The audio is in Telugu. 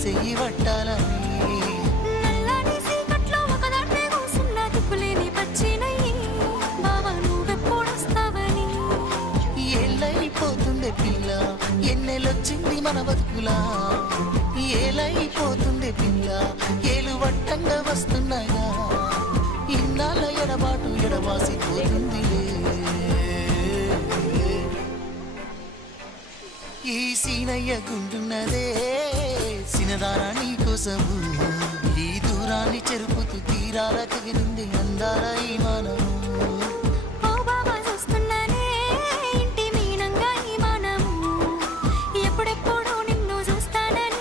సెయ్యి పట్టాలని నల్లని సీకట్లో ఒకదాన్నే కూసున్న దిక్కులేని పచ్చినయ్యి బావా నువ్వెప్పుడొస్తావని ఏళ్ళైపోతుందే పిల్ల ఎన్నెలొచ్చింది మన బతుకులా ఏలైపోతుందే పిల్ల ఏలు వట్టంగా వస్తున్నాగా ఇన్నాళ్ళ ఎడబాటు ఎడవాసిపోతుందిలే ఈ సీనయ్య గుంటున్నదే సినదారా నీ కోసము ఈ దూరాన్ని చెరుపుతూ తీరాల కగిరింది అందాల ఈ మానవు